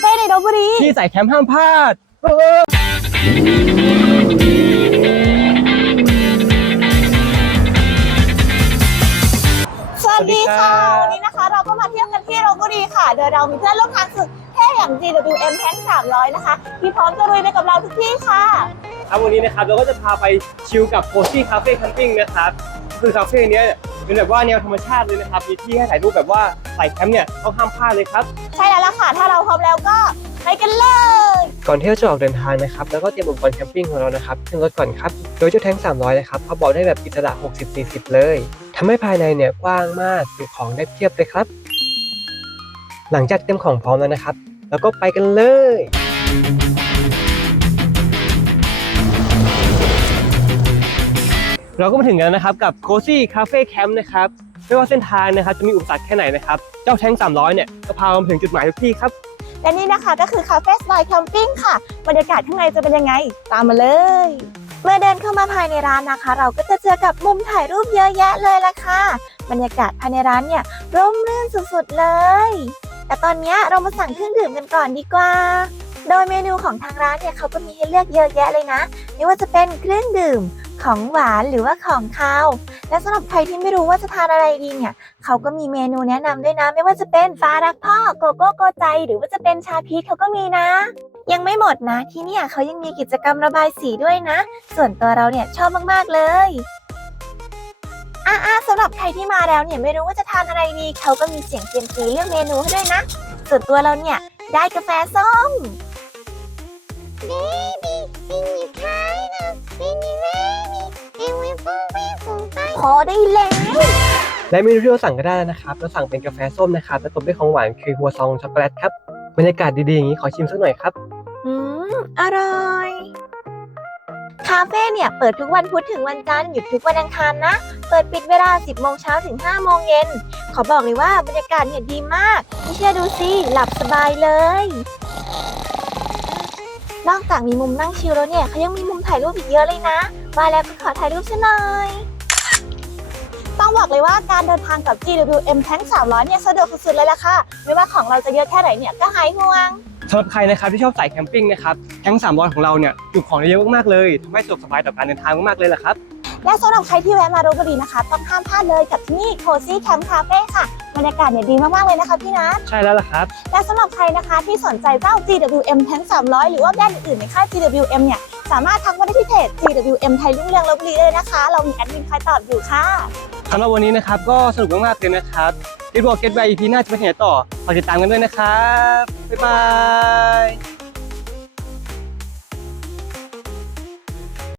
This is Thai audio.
เฟ่ในลบบุรีที่ใส่แคมป์ห้ามพลาดสวัสดีค่ะสวัสดีครับวันนี้นะคะ เราก็มาเที่ยวกันที่ลบบุรีค่ะ โดยเรามีเพื่อนร่วมทางสุดเท่อย่าง GWM แทง300 นะคะ ที่พร้อมจะลุยไปกับเราทุกที่ค่ะ ครับวันนี้นะครับเราก็จะพาไปชิลกับโคซี่คาเฟ่แคมปิ้งนะครับ คือคาเฟ่เนี้ย เป็นแบบว่าแนวธรรมชาติเลยนะครับ มีที่ให้ถ่ายรูปแบบว่าใส่แคมป์เนี่ยต้องห้ามพลาดเลยครับ ใช่แล้วล่ะค่ะ ถ้าเราพร้อมแล้วก็ไปกันเลย ก่อนที่เราจะออกเดินทางนะครับ แล้วก็เตรียมอุปกรณ์แคมปิ้งของเรานะครับขึ้นรถก่อนครับ โดยเจ้าแท้ง 300 นะครับเขาบอกได้แบบอิสระ 60-40 เลยทำให้ภายในเนี่ยกว้างมากเก็บของได้เพียบเลยครับ หลังจากเตรียมของพร้อมแล้วนะครับ แล้วก็ไปกันเลย เราก็มาถึงกันแล้วนะครับกับ Cozy Cafe Camp นะครับไม่ว่าเส้นทางนะครับจะมีอุปสรรคแค่ไหนนะครับ เจ้าแท้ง 300 เนี่ยก็พาเรามาถึงจุดหมายทุกที่ครับ และนี่นะคะก็คือคาเฟ่สไตล์แคมปิ้งค่ะบรรยากาศข้างในจะเป็นยังไง ตามมาเลย เมื่อเดินเข้ามาภายในร้านนะคะ เราก็จะเจอกับมุมถ่ายรูปเยอะแยะเลยละค่ะ บรรยากาศภายในร้านเนี่ยร่มรื่นสุดๆเลย แต่ตอนนี้เรามาสั่งเครื่องดื่มกันก่อนดีกว่า โดยเมนูของทางร้านเนี่ยเขาก็มีให้เลือกเยอะแยะเลยนะ ไม่ว่าจะเป็นเครื่องดื่มของหวานหรือว่าของคาว และสำหรับใครที่ไม่รู้ว่าจะทานอะไรดีเนี่ย เขาก็มีเมนูแนะนำด้วยนะ ไม่ว่าจะเป็นฟ้ารักพ่อโกโก้โกใจ หรือว่าจะเป็นชาพีชเขาก็มีนะ ยังไม่หมดนะ ที่นี่เขายังมีกิจกรรมระบายสีด้วยนะ ส่วนตัวเราเนี่ยชอบมากๆเลยอ่าๆสำหรับใครที่มาแล้วเนี่ยไม่รู้ว่าจะทานอะไรดีเขาก็มีเสียงเซียมซีเลือกเมนูให้ด้วยนะ ส่วนตัวเราเนี่ยได้กาแฟส้ม พอได้แล้วและเมนูที่เราสั่งก็ได้แล้วนะครับเราสั่งเป็นกาแฟส้มนะครับและตบด้วยของหวานคือหัวซองช็อกโกแลตครับบรรยากาศดีๆอย่างนี้ขอชิมสักหน่อยครับ อืม อร่อย คาเฟ่เนี่ย เปิดทุกวันพุธถึงวันจันทร์หยุดทุกวันอังคารนะ เปิดปิดเวลา 10 โมงเช้าถึง 5 โมงเย็น ขอบอกเลยว่าบรรยากาศเนี่ยดีมาก ไม่เชื่อดูสิ หลับสบายเลย นอกจากมีมุมนั่งชิลแล้วเนี่ยเขายังมีมุมถ่ายรูปอีกเยอะเลยนะมาแล้วก็ขอถ่ายรูปซะหน่อย ต้องบอกเลยว่าการเดินทางกับ GWM Tank 300 เนี่ยสะดวกสุดๆเลยล่ะค่ะ ไม่ว่าของเราจะเยอะแค่ไหนเนี่ยก็หายห่วงสำหรับใครนะครับที่ชอบสายแคมปิ้งนะครับแท้ง300 ของเราเนี่ยจุของได้เยอะมากๆเลยทำให้สะดวกสบายต่อการเดินทางมากๆเลยแหละครับและสำหรับใครที่แวะมาลบบุรีนะคะ ต้องห้ามพลาดเลยกับที่นี่ Cozy Camp Cafe ค่ะ บรรยากาศเนี่ยดีมากๆเลยนะคะพี่นัทใช่แล้วล่ะครับ และสำหรับใครนะคะที่สนใจเจ้า GWM Tank 300 หรือว่าแบรนด์อื่นๆในค่าย GWM เนี่ยสามารถทักมาได้ที่เพจ GWM ไทยรุ่งเรืองลบบุรีได้เลยนะคะ เรามีแอดมินคอยตอบอยู่ค่ะสำหรับวันนี้นะครับก็สนุกมากๆเลยนะครับคิดว่าเก็ตไว EP หน้าจะไปที่ไหนต่อฝากติดตามกันด้วยนะครับบ๊ายบาย